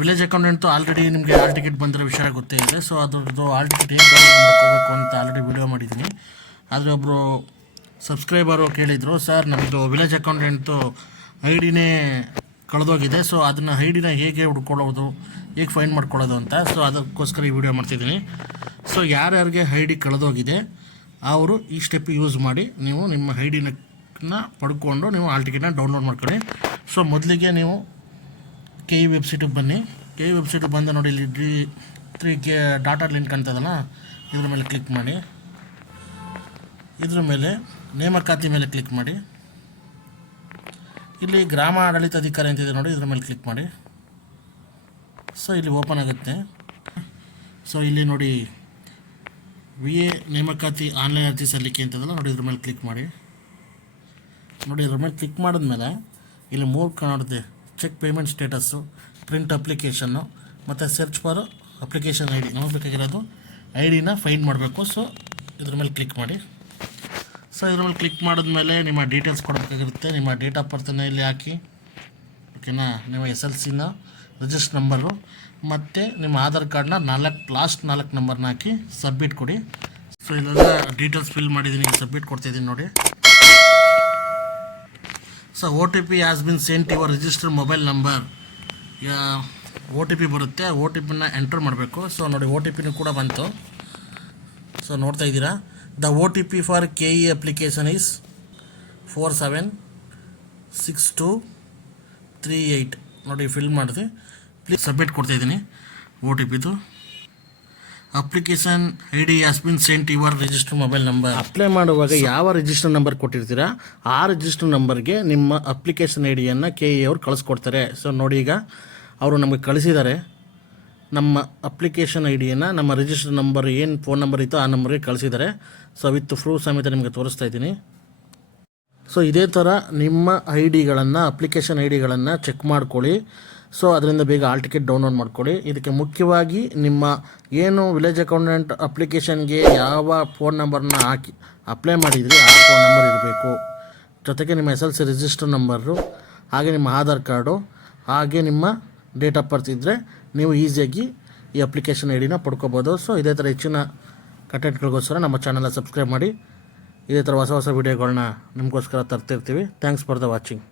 Village ಅಕೌಂಟೆಂಟ್ದು already ನಿಮಗೆ hall ticket ಬಂದಿರೋ ವಿಷಯ ಗೊತ್ತೇ ಇದೆ. ಸೊ ಅದ್ರದ್ದು ಆಲ್ ಟಿಕೆಟ್ ಹೇಗೆ ಡೌನ್ಲೋಡ್ ಮಾಡ್ಕೋಬೇಕು ಅಂತ ಆಲ್ರೆಡಿ ವಿಡಿಯೋ ಮಾಡಿದ್ದೀನಿ. ಆದರೆ ಒಬ್ಬರು ಸಬ್ಸ್ಕ್ರೈಬರು ಕೇಳಿದರು, ಸರ್ ನಮ್ಮದು ವಿಲೇಜ್ ಅಕೌಂಟೆಂಟ್ದು ಐ ಡಿನೇ ಕಳೆದೋಗಿದೆ, ಸೊ ಅದನ್ನು ಐ ಡಿನ ಹೇಗೆ ಹುಡ್ಕೊಳ್ಳೋದು, ಹೇಗೆ ಫೈಂಡ್ ಮಾಡ್ಕೊಳ್ಳೋದು ಅಂತ. ಸೊ ಅದಕ್ಕೋಸ್ಕರ ಈ ವಿಡಿಯೋ ಮಾಡ್ತಿದ್ದೀನಿ. ಸೊ ಯಾರ್ಯಾರಿಗೆ ಐ ಡಿ ಕಳೆದೋಗಿದೆ ಅವರು ಈ ಸ್ಟೆಪ್ ಯೂಸ್ ಮಾಡಿ ನೀವು ನಿಮ್ಮ ಐ ಡಿನ ಪಡ್ಕೊಂಡು ನೀವು ಆಲ್ ಟಿಕೆಟ್ನ ಡೌನ್ಲೋಡ್ ಮಾಡ್ಕೊಳ್ಳಿ. ಸೊ ಮೊದಲಿಗೆ ನೀವು ಕೆ ಇ ವೆಬ್ಸೈಟಿಗೆ ಬನ್ನಿ. ಕೆ ಇ ವೆಬ್ಸೈಟಿಗೆ ಬಂದು ನೋಡಿ, ಇಲ್ಲಿ ತ್ರೀ ಡಾಟಾ ಲಿಂಕ್ ಅಂತದಲ್ಲ, ಇದ್ರ ಮೇಲೆ ಕ್ಲಿಕ್ ಮಾಡಿ. ಇದ್ರ ಮೇಲೆ ನೇಮಕಾತಿ ಮೇಲೆ ಕ್ಲಿಕ್ ಮಾಡಿ. ಇಲ್ಲಿ ಗ್ರಾಮ ಆಡಳಿತಾಧಿಕಾರಿ ಅಂತಿದೆ ನೋಡಿ, ಇದ್ರ ಮೇಲೆ ಕ್ಲಿಕ್ ಮಾಡಿ. ಸೊ ಇಲ್ಲಿ ಓಪನ್ ಆಗುತ್ತೆ. ಸೊ ಇಲ್ಲಿ ನೋಡಿ ವಿ ಎ ನೇಮಕಾತಿ ಆನ್ಲೈನ್ ಅರ್ಜಿ ಸಲ್ಲಿಕೆ ಅಂತದಲ್ಲ ನೋಡಿ, ಇದ್ರ ಮೇಲೆ ಕ್ಲಿಕ್ ಮಾಡಿ. ನೋಡಿ ಇದ್ರ ಮೇಲೆ ಕ್ಲಿಕ್ ಮಾಡಿದ್ಮೇಲೆ ಇಲ್ಲಿ 3 ಕಾಣುತ್ತೆ: check payment status, print application ಮತ್ತು search for application I D. ನಮಗೆ ಬೇಕಾಗಿರೋದು ಐ ಡಿನ ಫೈಂಡ್ ಮಾಡಬೇಕು. ಸೊ ಇದ್ರ ಮೇಲೆ ಕ್ಲಿಕ್ ಮಾಡಿ. ಸೊ ಇದ್ರ ಮೇಲೆ ಕ್ಲಿಕ್ ಮಾಡಿದ್ಮೇಲೆ ನಿಮ್ಮ ಡೀಟೇಲ್ಸ್ ಕೊಡಬೇಕಾಗಿರುತ್ತೆ. ನಿಮ್ಮ ಡೇಟ್ ಆಫ್ ಬರ್ತನ್ನ ಇಲ್ಲಿ ಹಾಕಿ, ಓಕೆನಾ. ನಿಮ್ಮ SLCನ ರಿಜಿಸ್ಟರ್ ನಂಬರು ಮತ್ತು ನಿಮ್ಮ ಆಧಾರ್ ಕಾರ್ಡ್ನ ಲಾಸ್ಟ್ 4 ನಂಬರ್ನ ಹಾಕಿ ಸಬ್ಮಿಟ್ ಕೊಡಿ. ಸೊ ಇಲ್ಲೆಲ್ಲ ಡೀಟೇಲ್ಸ್ ಫಿಲ್ ಮಾಡಿದ್ದೀನಿ, ಸಬ್ಮಿಟ್ ಕೊಡ್ತಾಯಿದ್ದೀನಿ ನೋಡಿ. So OTP has been sent your register mobile number. OTP ಬರುತ್ತೆ, OTPನ ಎಂಟರ್ ಮಾಡಬೇಕು. ಸೊ ನೋಡಿ OTPನೂ ಕೂಡ ಬಂತು. ಸೊ ನೋಡ್ತಾ ಇದ್ದೀರಾ, the OTP for KE application is 476238. ನೋಡಿ ಫಿಲ್ ಮಾಡಿದೆ, ಪ್ಲೀಸ್ ಸಬ್ಮಿಟ್ ಕೊಡ್ತಾಯಿದ್ದೀನಿ. OTPದು application I D has been sent your register mobile number. Apply ಮಾಡುವಾಗ ಯಾವ ರಿಜಿಸ್ಟರ್ ನಂಬರ್ ಕೊಟ್ಟಿರ್ತೀರಾ ಆ ರಿಜಿಸ್ಟರ್ ನಂಬರ್ಗೆ ನಿಮ್ಮ ಅಪ್ಲಿಕೇಶನ್ ಐ ಡಿಯನ್ನು KE ಅವ್ರು ಕಳಿಸ್ಕೊಡ್ತಾರೆ. ಸೊ ನೋಡಿ, ಈಗ ಅವರು ನಮಗೆ ಕಳಿಸಿದ್ದಾರೆ ನಮ್ಮ ಅಪ್ಲಿಕೇಶನ್ ಐ ಡಿಯನ್ನು, ನಮ್ಮ ರಿಜಿಸ್ಟರ್ ನಂಬರ್ ಏನು ಫೋನ್ ನಂಬರ್ ಇತ್ತು ಆ ನಂಬರ್ಗೆ ಕಳಿಸಿದ್ದಾರೆ. ಸೊ ವಿತ್ ಪ್ರೂಫ್ ಸಮೇತ ನಿಮಗೆ ತೋರಿಸ್ತಾ ಇದ್ದೀನಿ. ಸೊ ಇದೇ ಥರ ನಿಮ್ಮ ಐ ಡಿಗಳನ್ನು, ಅಪ್ಲಿಕೇಶನ್ ಐ ಡಿಗಳನ್ನು ಚೆಕ್ ಮಾಡ್ಕೊಳ್ಳಿ. ಸೊ ಅದರಿಂದ ಬೇಗ ಆಲ್ ಟಿಕೆಟ್ ಡೌನ್ಲೋಡ್ ಮಾಡ್ಕೊಳ್ಳಿ. ಇದಕ್ಕೆ ಮುಖ್ಯವಾಗಿ ನಿಮ್ಮ ಏನು ವಿಲೇಜ್ ಅಕೌಂಟೆಂಟ್ ಅಪ್ಲಿಕೇಶನ್ಗೆ ಯಾವ ಫೋನ್ ನಂಬರ್ನ ಹಾಕಿ ಅಪ್ಲೈ ಮಾಡಿದ್ರಿ ಆ ಫೋನ್ ನಂಬರ್ ಇರಬೇಕು. ಜೊತೆಗೆ ನಿಮ್ಮ SLC ರಿಜಿಸ್ಟರ್ ನಂಬರು, ಹಾಗೆ ನಿಮ್ಮ ಆಧಾರ್ ಕಾರ್ಡು, ಹಾಗೆ ನಿಮ್ಮ ಡೇಟ್ ಆಫ್ ಬರ್ತ್ ಇದ್ದರೆ ನೀವು ಈಸಿಯಾಗಿ ಈ ಅಪ್ಲಿಕೇಶನ್ ಐ ಡಿನ ಪಡ್ಕೋಬೋದು. ಸೊ ಇದೇ ಥರ ಹೆಚ್ಚಿನ ಕಂಟೆಂಟ್ಗಳಿಗೋಸ್ಕರ ನಮ್ಮ ಚಾನಲ್ನ ಸಬ್ಸ್ಕ್ರೈಬ್ ಮಾಡಿ. ಇದೇ ಥರ ಹೊಸ ವಿಡಿಯೋಗಳನ್ನ ನಿಮಗೋಸ್ಕರ ತರ್ತಿರ್ತೀವಿ. Thanks for the watching.